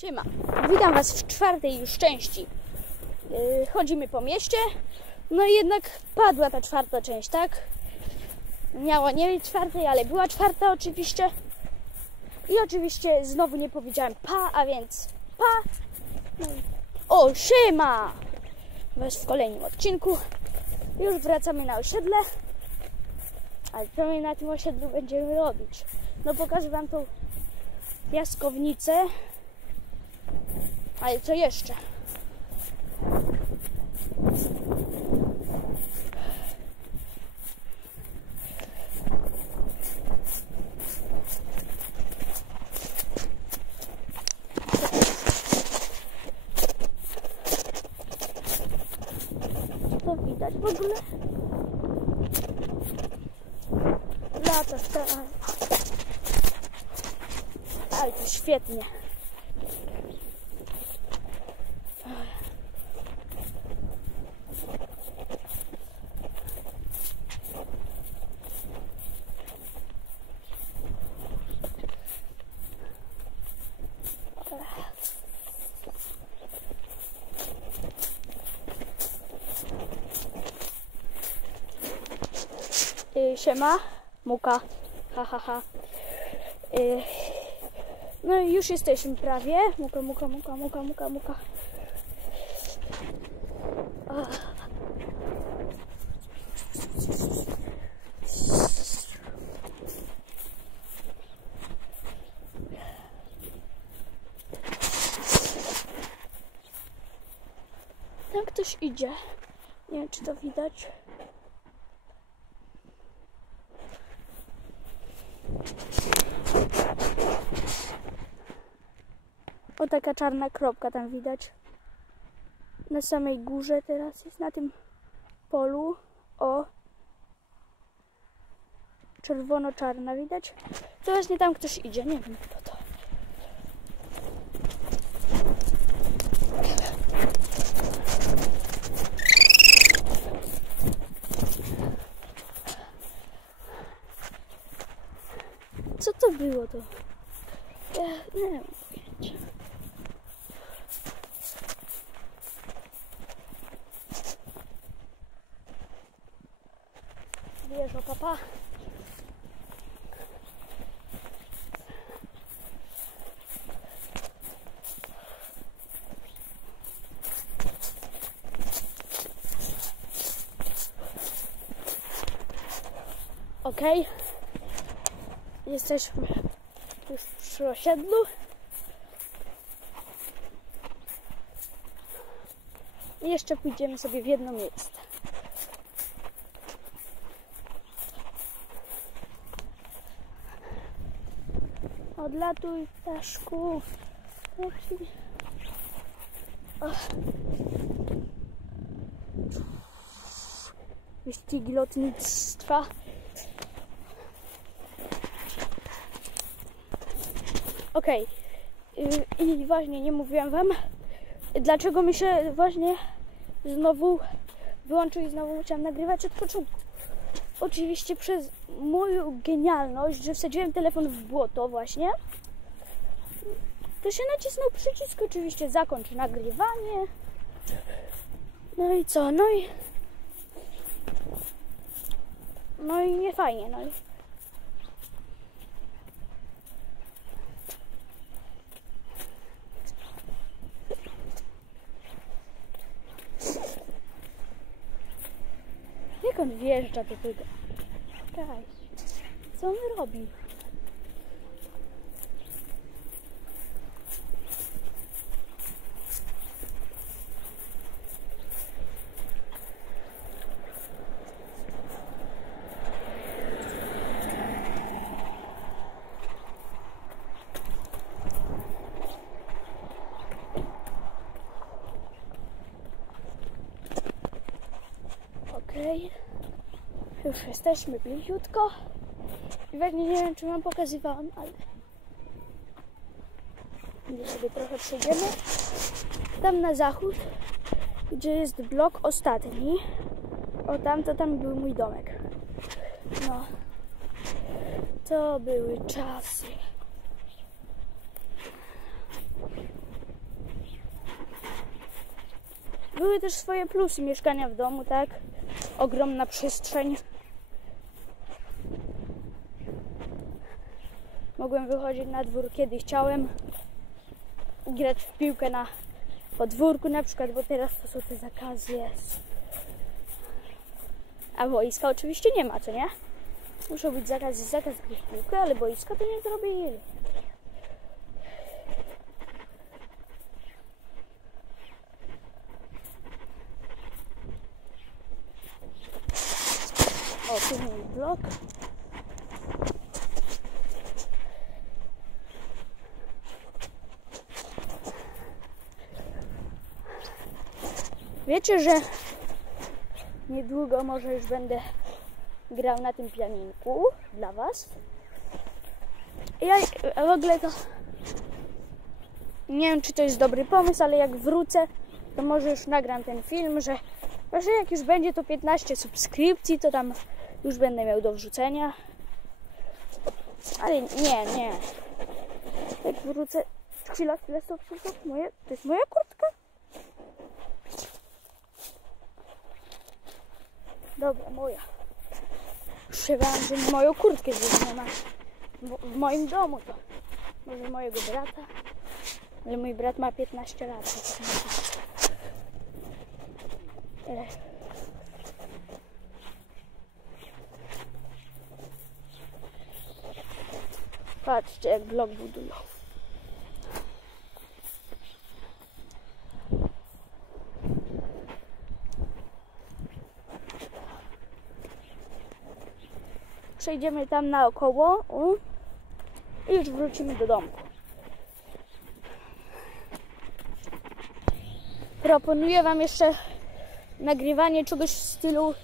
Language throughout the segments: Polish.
Siema, witam Was w czwartej już części. Yy, chodzimy po mieście, no i jednak padła ta czwarta część, tak? Miała nie czwartej, ale była czwarta oczywiście. I oczywiście znowu nie powiedziałem pa, a więc pa. No i... O, siema! Was w kolejnym odcinku. Już wracamy na osiedle. Ale co my na tym osiedlu będziemy robić? No pokażę Wam tą piaskownicę. Ale co jeszcze? To widać w ogóle? Lata stara. Ale to świetnie. Y, siema, muka, ha ha ha. Y, no i już jesteśmy prawie. Muka, muka, muka, muka, muka, muka. Tam ktoś idzie. Nie wiem, czy to widać. O, taka czarna kropka tam widać. Na samej górze teraz jest, na tym polu. O. Czerwono-czarna widać. To właśnie tam ktoś idzie, nie wiem kto było to? Ja nie wiem pojęcia. Wieżo, papa. Okej. Jesteśmy już przy osiedlu. I jeszcze pójdziemy sobie w jedno miejsce. Odlatuj, ptaszku. Wyścigi lotnictwa. Okej. Y, I właśnie nie mówiłam wam, dlaczego mi się właśnie znowu wyłączył i znowu musiałam nagrywać od początku. Oczywiście przez moją genialność, że wsadziłem telefon w błoto właśnie, to się nacisnął przycisk oczywiście zakończ nagrywanie. No i co? No i no i nie fajnie, no i Jak on wjeżdża do tego? Cześć. Co on robi? już jesteśmy bliziutko. I pewnie nie wiem, czy wam pokazywałam, ale... Gdzie sobie trochę przejdziemy. Tam na zachód, gdzie jest blok ostatni. O tam, to tam był mój domek. No. To były czasy. Były też swoje plusy mieszkania w domu, tak? Ogromna przestrzeń. Mogłem wychodzić na dwór kiedy chciałem. Grać w piłkę na podwórku na przykład, bo teraz to są te zakazy jest. A boiska oczywiście nie ma, co nie? Muszą być zakazy, zakaz piłkę, ale boiska to nie zrobili. O, tu mój blok. Wiecie, że niedługo może już będę grał na tym pianinku dla Was. Ja w ogóle to nie wiem, czy to jest dobry pomysł, ale jak wrócę, to może już nagram ten film, że, że jak już będzie to 15 subskrypcji, to tam już będę miał do wrzucenia. Ale nie, nie. Jak wrócę. Chwila, chwila, stop, stop, stop. Moje, to jest moja kurtka? Dobra, moja. Przybałam, że moją kurtkę ma w, moim domu to. Może mojego brata. Ale mój brat ma 15 lat. więc nie wiem. E. Patrzcie, jak blok budują. Przejdziemy tam naokoło i już wrócimy do domku. Proponuję Wam jeszcze nagrywanie czegoś w stylu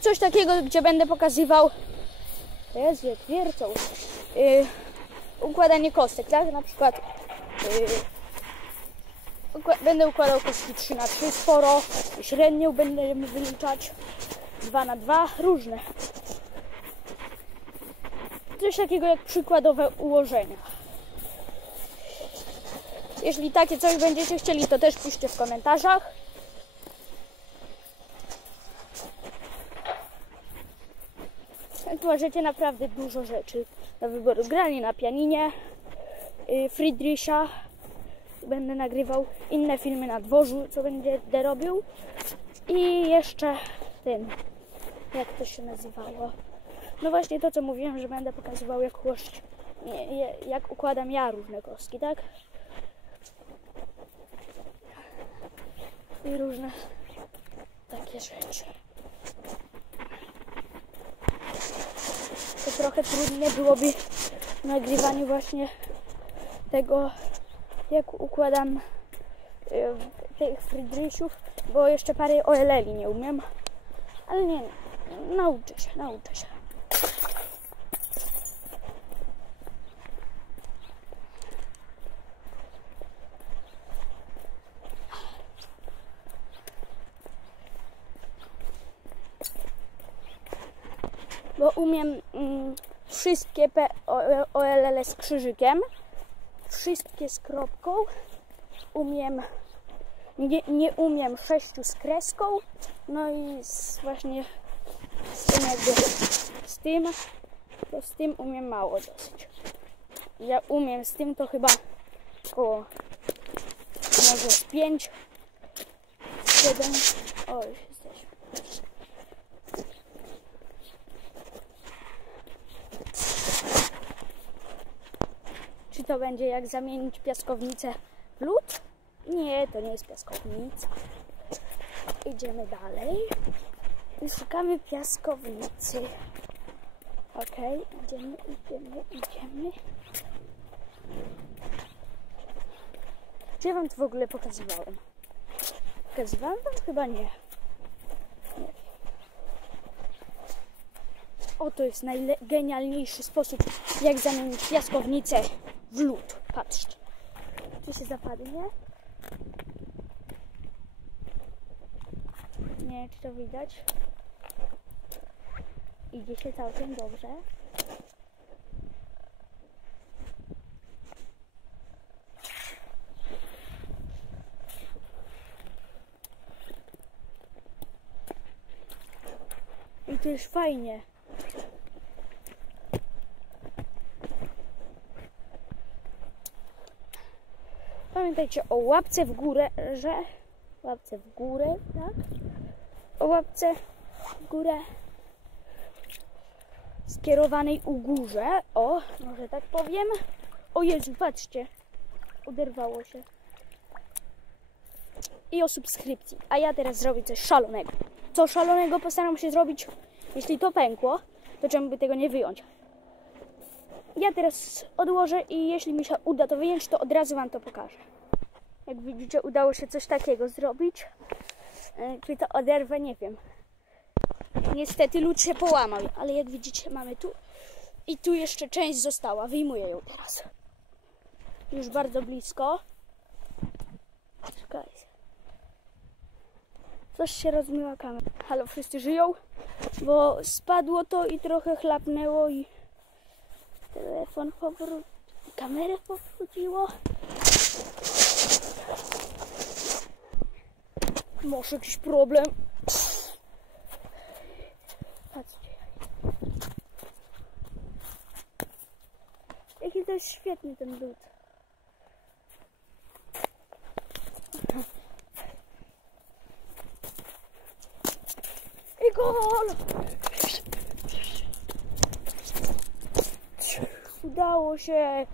coś takiego, gdzie będę pokazywał jest jak wiercą yy, układanie kostek, tak? Na przykład yy, układ będę układał kostki 3 na 3 sporo, średnią będziemy wyliczać 2 na 2 różne. Coś takiego jak przykładowe ułożenia. Jeśli takie coś będziecie chcieli, to też piszcie w komentarzach. Tu możecie naprawdę dużo rzeczy do wyboru. Granie na pianinie, yy, Friedricha. Będę nagrywał inne filmy na dworzu, co będę robił. I jeszcze ten, jak to się nazywało? No właśnie to, co mówiłem, że będę pokazywał, jak ułożyć, jak układam ja różne kostki, tak? I różne takie rzeczy. To trochę trudne byłoby nagrywanie właśnie tego, jak układam y, tych Friedrichów, bo jeszcze parę OLL nie umiem. Ale nie, nauczę się, nauczę się. Bo umiem mm, wszystkie OLL z krzyżykiem, wszystkie z kropką, umiem, nie, nie umiem sześciu z kreską, no i z, właśnie z tym jakby, z tym, to z tym umiem mało dosyć. Ja umiem z tym to chyba około może z pięć, siedem, o już jesteśmy. Czy to będzie jak zamienić piaskownicę w lód? Nie, to nie jest piaskownica. Idziemy dalej i szukamy piaskownicy. Ok, idziemy, idziemy, idziemy. Czy ja wam to w ogóle pokazywałem? Pokazywałem wam? Chyba nie. Nie. Oto jest najgenialniejszy sposób, jak zamienić piaskownicę w lód. Patrzcie. Tu się zapadnie. Nie wiem, czy to widać. Idzie się całkiem dobrze. I to jest fajnie. Pamiętajcie o łapce w górę, że łapce w górę, tak? O łapce w górę skierowanej u górze. O, może tak powiem. O Jezu, patrzcie. Uderwało się. I o subskrypcji. A ja teraz zrobię coś szalonego. Co szalonego postaram się zrobić, jeśli to pękło, to czemu by tego nie wyjąć? Ja teraz odłożę i jeśli mi się uda to wyjąć, to od razu Wam to pokażę. Jak widzicie, udało się coś takiego zrobić. E, Czy to oderwę, nie wiem. Niestety lód się połamał, ale jak widzicie, mamy tu i tu jeszcze część została. Wyjmuję ją teraz. Już bardzo blisko. Czekajcie. Coś się rozmyła kamera. Halo, wszyscy żyją? Bo spadło to i trochę chlapnęło i telefon powrócił. Kamerę powróciło. Może jakiś problem. Patrzcie. Jaki to jest świetny ten lód. I gol! Udało się!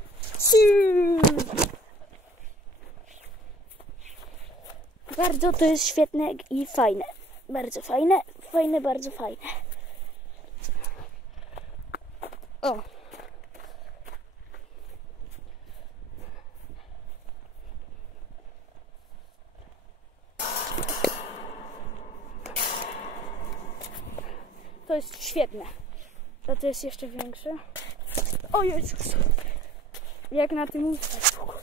Bardzo to jest świetne i fajne. Bardzo fajne, fajne, bardzo fajne. O. To jest świetne. To to jest jeszcze większe. O Jezus! Jak na tym ustać w ogóle.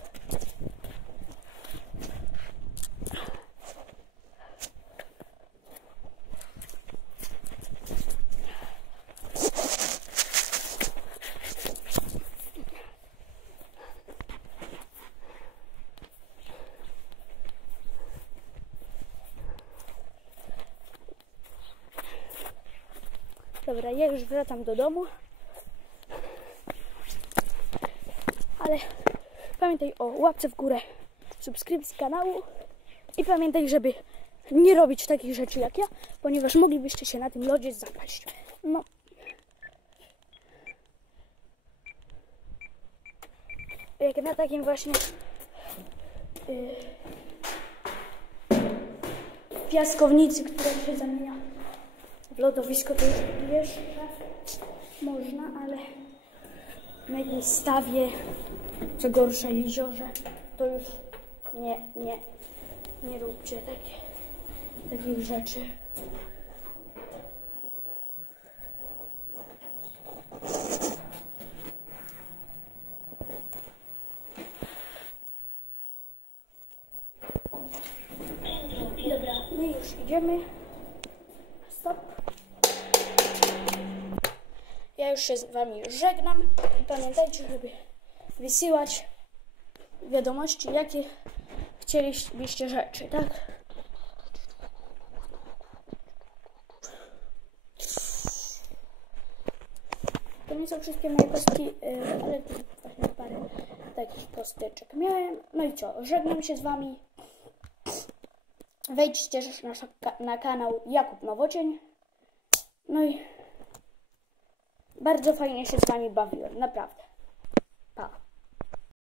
Dobra, ja już wracam do domu. Ale pamiętaj o łapce w górę, subskrypcji kanału i pamiętaj, żeby nie robić takich rzeczy jak ja, ponieważ moglibyście się na tym lodzie zapaść. No. Jak na takim właśnie yy, piaskownicy, która się zamienia w lodowisko to już jeszcze można, ale na jakimś stawie, co gorsza jeziorze, to już nie, nie, nie róbcie takie, takich rzeczy. Dobra, my już idziemy. Stop. Ja już się z Wami żegnam i pamiętajcie, żeby wysyłać wiadomości, jakie chcielibyście rzeczy, tak? To nie są wszystkie moje kostki, yy, ale tu właśnie parę takich kosteczek miałem. No i co, żegnam się z Wami. Wejdźcie też na, na kanał Jakub Nowocień. No i bardzo fajnie się z Wami bawiłem, naprawdę.